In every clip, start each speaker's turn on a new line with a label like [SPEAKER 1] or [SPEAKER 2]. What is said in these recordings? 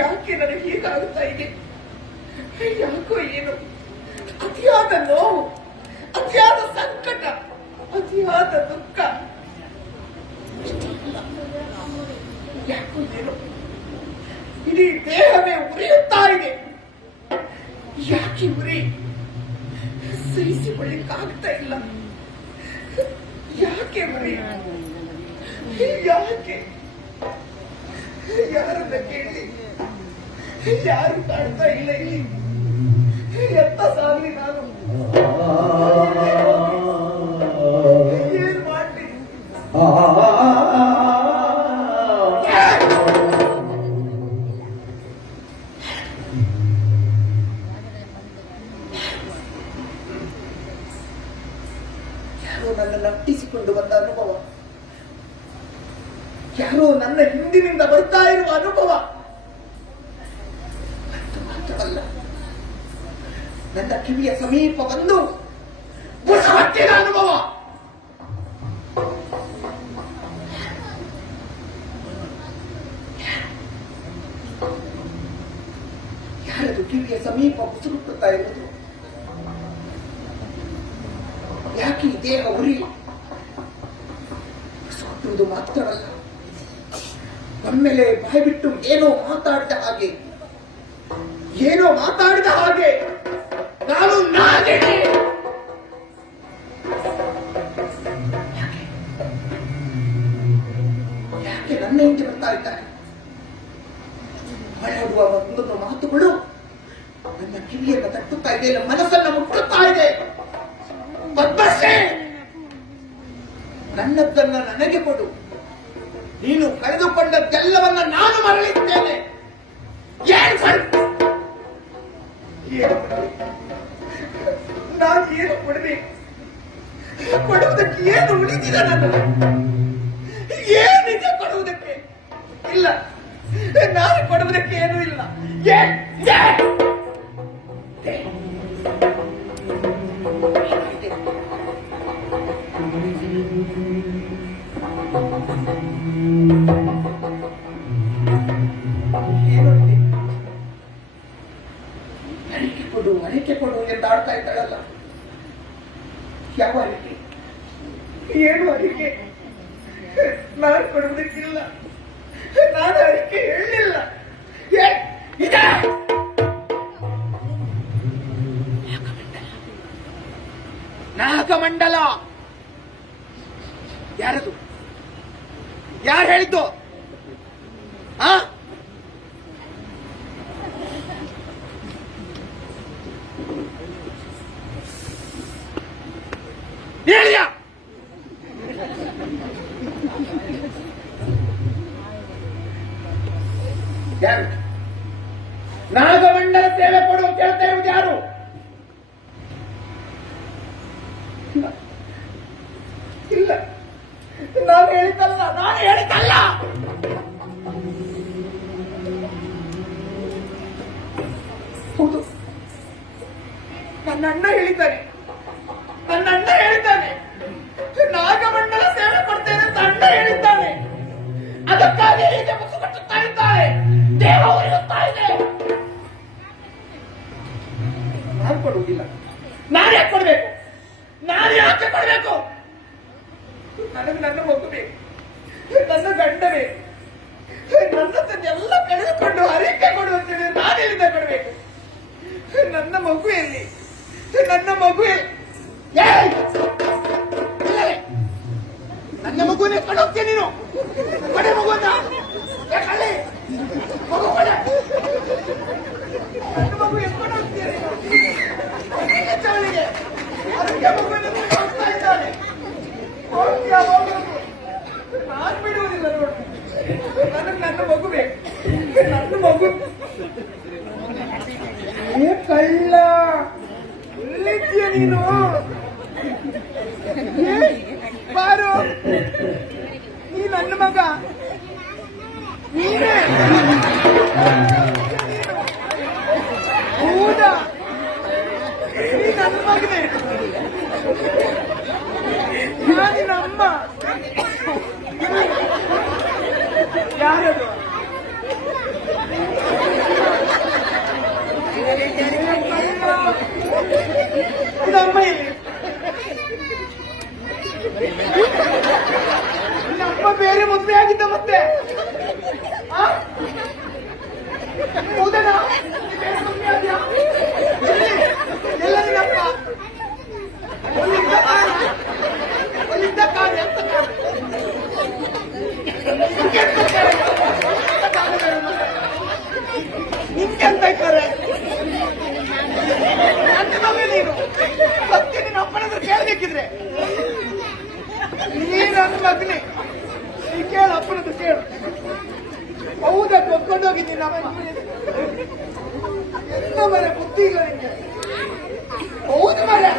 [SPEAKER 1] ಯಾಕೆ ನನಗೆ ಹೀಗಾಗುತ್ತಾ ಇದೆ ಯಾಕೋ ಏನು? ಅತಿಯಾದ ನೋವು, ಅತಿಯಾದ ಸಂಕಟ, ಅತಿಯಾದ ದುಃಖ. ಯಾಕೋ ಏನು? ಇಡೀ ದೇಹವೇ ಉರಿಯುತ್ತಾ ಇದೆ. ಯಾಕೆ ಉರಿ? ಸಹಿಸಿಕೊಳ್ಳಿಕ್ಕಾಗ್ತಾ ಇಲ್ಲ. ಯಾಕೆ ಉರಿ? ಯಾಕೆ? ಯಾರನ್ನ ಕೇಳಿ? ಯಾರು ಕಾಣ್ತಾ ಇಲ್ಲ ಇಲ್ಲಿ? ಎತ್ತ ಸಾಗಲಿ ನಾನು? ಏನ್ ಮಾಡ್ಲಿ? ಯಾರೋ ನನ್ನನ್ನು ಅಟ್ಟಿಸಿಕೊಂಡು ಬಂದ ಅನುಭವ. ಯಾರೋ ನನ್ನ ಹಿಂದಿನಿಂದ ಬರ್ತಾ ಇರುವ ಅನುಭವ ಮತ್ತು ಮಾತ್ರವಲ್ಲ ನನ್ನ ಕಿವಿಯ ಸಮೀಪ ಬಂದು ಬುಸಹಟ್ಟಿದ ಅನುಭವ ಯಾರದು ಕಿವಿಯ ಸಮೀಪ ಬುಸುಗುಟ್ಟುತ್ತಾ ಇರುವುದು ಯಾಕೆ ಈ ದೇಹ ಉರಿ ಮಾತ್ರ ಮಾತ್ರವಲ್ಲ ಒಮ್ಮೆಲೆ ಬಾಯ್ಬಿಟ್ಟು ಏನೋ ಮಾತಾಡಿದ ಹಾಗೆ ಏನೋ ಮಾತಾಡಿದ ಹಾಗೆ ನಾನು ನಾಗಿನಿ ಯಾಕೆ? ನನ್ನ ಹೆಂಡತಿ ಬರ್ತಾ ಇದ್ದಾರೆ ಹೊರಡುವ ಒಂದೊಂದು ಮಾತುಗಳು ನನ್ನ ಕಿವಿಯನ್ನು ತಟ್ಟುತ್ತಾ ಇದೆ ಇಲ್ಲ ಮನಸ್ಸನ್ನು ಮುಟ್ಟುತ್ತಾ ಇದೆ. ನನ್ನ ನನ್ನದ್ದನ್ನ ನನಗೆ ಕೊಡು. ನೀನು ಕಳೆದುಕೊಂಡದ್ದೆಲ್ಲವನ್ನ ನಾನು ಮರಳಿದ್ದೇನೆ ಏನ್? ನಾನು ಏನು ಕೊಡಬೇಕು. ಕೊಡುವುದಕ್ಕೆ ಏನು ಉಳಿದಿಲ್ಲ ನನ್ನ ಏನಿದೆ ಕೊಡುವುದಕ್ಕೆ? ಇಲ್ಲ. ನಾನು ಕೊಡುವುದಕ್ಕೆ ಏನೂ ಇಲ್ಲ. ಕೊಡು, ಅಡಿಕೆ ಕೊಡು ಎಂದಾಡ್ತಾ ಇದ್ದಾಳಲ್ಲ. ಯಾವ ಅರಿಕೆ ಏನು ಅರಿಕೆ ನಾನು ಕೊಡುವುದಕ್ಕಿಲ್ಲ ನಾನು ಅರಿಕೆ ಹೇಳಲಿಲ್ಲ? ನಾಗಮಂಡಲ! ಯಾರದು? ಯಾರು ಹೇಳಿದ್ದು? ಆ? ಹೇಳಿಯ ಯಾರು? ನಾಗಮಂಡಲ ಸೇವೆ ಕೊಡು ಅಂತ ಇರುವುದು ಯಾರು? ಇಲ್ಲ. ನಾನು ಹೇಳಿದ್ದಲ್ಲ ನಾನು ಹೇಳಿದ್ದಲ್ಲ! ಹೌದು. ನನ್ನ ಅಣ್ಣ ಹೇಳಿದ್ದಾನೆ ನನ್ನ ಅಣ್ಣ ಹೇಳಿದ್ದಾನೆ ನಾಗಮಂಡಲ ಸೇವೆ ಕೊಡ್ತೇನೆ ಅಂತ ಅಣ್ಣ ಹೇಳಿದ್ದಾನೆ. ಅದಕ್ಕಾಗಿ ಹೀಗೆ ಮುಸುಕಟ್ಟುತ್ತಾ ಇದ್ದಾಳೆ. ದೇಹ ಉರಿಯುತ್ತಾ ಇದೆ. ನಾನು ಕೊಡುವುದಿಲ್ಲ. ನಾನು ಯಾಕೆ ಕೊಡ್ಬೇಕು? ನಾನು ಯಾಕೆ ಕೊಡ್ಬೇಕು? ನನಗೆ ನನ್ನ ಮಗು ಬೇಕು ನನ್ನ ಗಂಡ ನನ್ನದನ್ನೆಲ್ಲ ಕಳೆದುಕೊಂಡು ಹರಿಕೆ ಕೊಡುವಂತೇಳಿ ನಾನು ಎಲ್ಲಿಂದ ಕೊಡಬೇಕು. ನನ್ನ ಮಗು ಎಲ್ಲಿ ನನ್ನ ಮಗು ಎಲ್ಲಿ? ನನ್ನ ಮಗುವನ್ನೇ ಕೊಡೋಗ್ತೀನಿ ನೀನು? ಕಡೆ ಮಗುವನ್ನ! ಮಗು ಕೊಡೆ. ಮಗು ಮಗುವನ್ನು ನೋಡು. ನನ್ನ ನನ್ನ ಮಗು. ನೀನು? ಬಾರು. ನೀ ನನ್ನ ಮಗ. ನೀನೇ. ಹೌದಾ? ನೀ ನನ್ನ ಮಗನೇ. ನಾನು ನಿನ್ನ ಅಮ್ಮ ಯಾರದು ಇಲ್ಲಿ ನಮ್ಮ ಬೇರೆ ಮದುವೆ ಆಗಿದ್ದ ಮತ್ತೆ? ನಿಂಗೆಂತ ಕಾರಣ? ನನ್ನ ಮಗ ನೀನು. ಸತ್ಯ ನಿನ್ನ ಅಪ್ಪನ ಕೇಳ್ಬೇಕಿದ್ರೆ. ನೀ ನನ್ನ ಮಗನೇ. ನೀ ಕೇಳು ಅಪ್ಪನದು ಕೇಳು. ಹೌದಾ ಕೊಟ್ಕೊಂಡೋಗಿ ನಮ್ಮ ಎಂತ ಎಂತ ಮರೆ ಬುದ್ಧಿ ಇಲ್ಲ ನಿಂಗೆ ಹೌದು ಮರೆ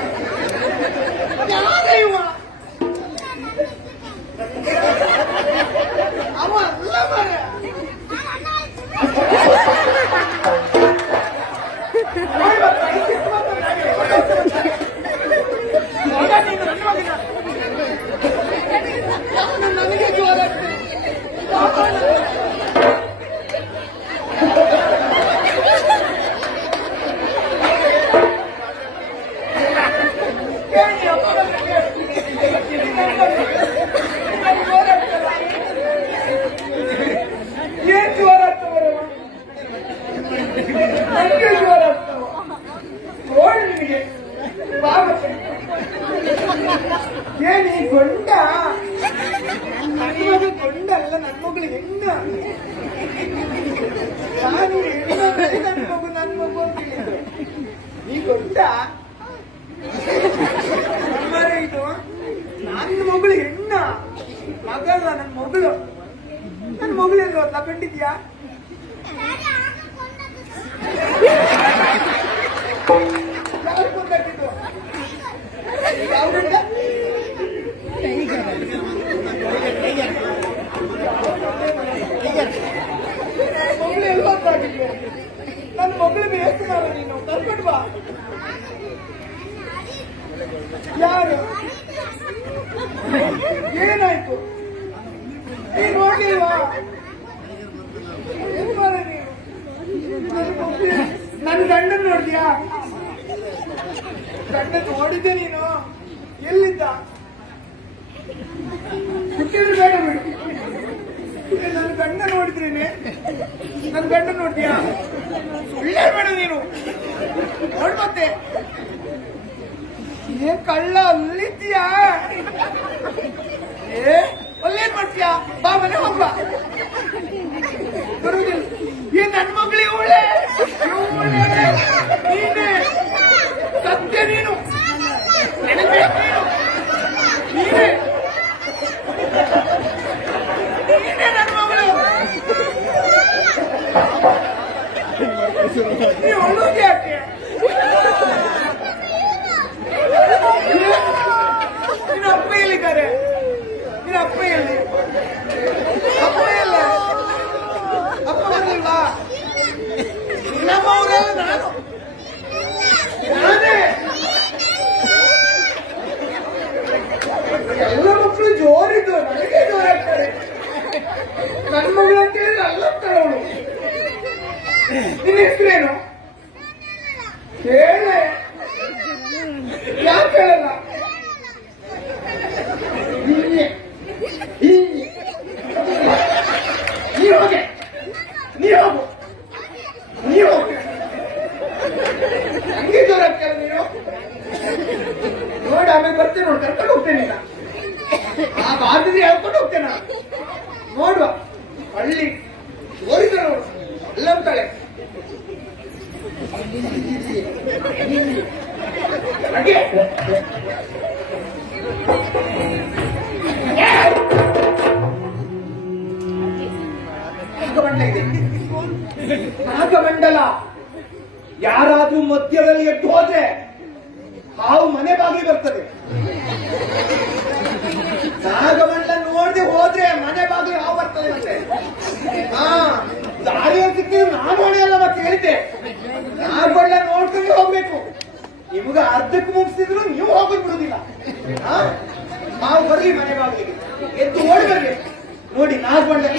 [SPEAKER 1] ಯಾರ ಇವ ಅವ ಅಲ್ಲ ಮರೆ ಮಗ ನೀನು ನನ್ನ ಮಗನ ನಾನು ನನಗೆ ಜ್ವರ ಏನ್ ಜ್ವರ ಆಗ್ತವರವ ನನಗೆ ಜ್ವರ ಆಗ್ತವ ನೋಡಿ ನಿನಗೆ ಬಾಬತ್ತೆ ಏನ್ ಈ ಗೊಂಡ ನನ್ನ ಮಗ ಗೊಂಡ ಅಲ್ಲ ನನ್ನ ಮಗಳು ಹೆಣ್ಣ ನಾನು ಹೆಣ್ಣು ನನ್ನ ಮಗು ನನ್ನ ಮಗು ಅಂತ ಹೇಳಿದ್ರು ಈ ಗೊಂಡ ನಮ್ಮರೇ ಇದು ನನ್ನ ಮಗಳು ಹೆಣ್ಣ. ಮಗಲ್ಲ ನನ್ನ ಮಗಳು. ನನ್ನ ಮಗಳು ಎಲ್ಲಿ ತಗೊಂಡಿದ್ಯಾ ಗಂಡ ಮಗಳು ಬೇಸ್ತಾರ ನನ್ನ ನೀನು? ಕರ್ಕೊಂಡು ಬಾ. ಯಾರು? ಏನಾಯ್ತು? ನೀನು ನೀನು? ನನ್ನ ಗಂಡನ್ ನೋಡಿದ್ಯಾ? ಗಂಡನ್ ನೋಡಿದ್ದೆ ನೀನು. ಎಲ್ಲಿದ್ದ? ಬೇಡ ನನ್ನ ಗಂಡ ನೋಡಿದ್ರೇನೆ? ನನ್ನ ಗಂಡ ನೋಡಿದ್ಯಾ? ಸುಳ್ಳೇ ಬೇಡ ನೀನು. ನೋಡ್ ಮತ್ತೆ. ಏನ್ ಕಳ್ಳ ಅಲ್ಲಿದ್ಯಾ ಏ ಅಲ್ಲೇನ್ ಮಾಡ್ತೀಯಾ? ಬಾ ಮನೆ ಹೋಗ ಬರುದಿಲ್ಲ. ಏನ್ ನನ್ ಮಗಳು ಇವಳೆ ಇವಳೆ ನೀನೆ ಸತ್ಯ ನೀನು ನೆನಪೇಕ್ ನೀನು ನೀನೆ ನೀನೆ ನನ್ ಮಗಳು ನೀ ಒಳ್ಳೋದು ಯಾಕೆ ನಿನ್ನ ಅಪ್ಪ ಎಲ್ಲಿದ್ದಾರೆ ನಿನ್ನ ಅಪ್ಪ ಎಲ್ಲಿ ಅಪ್ಪ ಎಲ್ಲ ಅಪ್ಪ ಬಂದಿಲ್ವಾ ನಮ್ಮವರೆಲ್ಲ ನಾನು ನಾನೇ ಎಲ್ಲ ಮಕ್ಕಳು ಜೋರಿದ್ದು ನನಗೆ ಜೋರಾಗ್ತಾರೆ ನನ್ನ ಮಗಳು ಅಂತ ಹೇಳಿದ್ರೆ ಅಲ್ಲತ್ತಾಳೆ ಅವಳು ನಿನ್ನ ಹೆಸರೇನು ಹೇಳೆ ಯಾಕೆ ಹೇಳಲ್ಲ ಹೀಗೆ ಹೀಗೆ ನೀ ಹೋಗೆ ನೀ ಹೋಗು ನೀ ಹೋಗು ಹಂಗೆ ಜೋರ ಆಗ್ತಾರೆ ನೀನು ನೋಡಿ ಆಮೇಲೆ ಬರ್ತೇನೆ ನೋಡಿ ಕರ್ಕೊಂಡು ಹೋಗ್ತೇನೆ ಈಗ ಆ ಬಾಧ್ಯತೆ ಹೇಳ್ಕೊಂಡು ಹೋಗ್ತೇನೆ ನಾನು ನೋಡುವ ಹಳ್ಳಿ ಓದಿದ ನೋಡು ಅಲ್ಲಂತಾಳೆ ಹಾಗೆ ನಾಗಮಂಡಲ ಯಾರಾದ್ರೂ ಮಧ್ಯದಲ್ಲಿ ಎದ್ದು ಹೋದ್ರೆ ಹಾವು ಮನೆ ಬಾಗಿಲು ಬರ್ತದೆ. ನಾಗಮಂಡಲ ನೋಡದೆ ಹೋದ್ರೆ ಮನೆ ಬಾಗಿಲು ಹಾವು ಬರ್ತದೆ ಹಾ, ದಾರಿಯಲ್ಲಿ ಸಿಕ್ಕಿದ್ರೆ ನಾನು ಹೊಡೆಯಲ್ಲ ಮತ್ತೆ ಹೇಳಿದ್ದೆ. ನಿಮ್ಗೆ ಅರ್ಧಕ್ಕೆ ಮುಗಿಸಿದ್ರು ನೀವು ಹೋಗಿ ಬಿಡುದಿಲ್ಲ. ನಾವು ಬರ್ಲಿ ಮನೆ ಬಾಗಿಲಿಗೆ. ಎದ್ದು ಓಡಿ ಬರ್ಲಿ ನೋಡಿ ನಾಲ್ಕು ಗಂಟೆ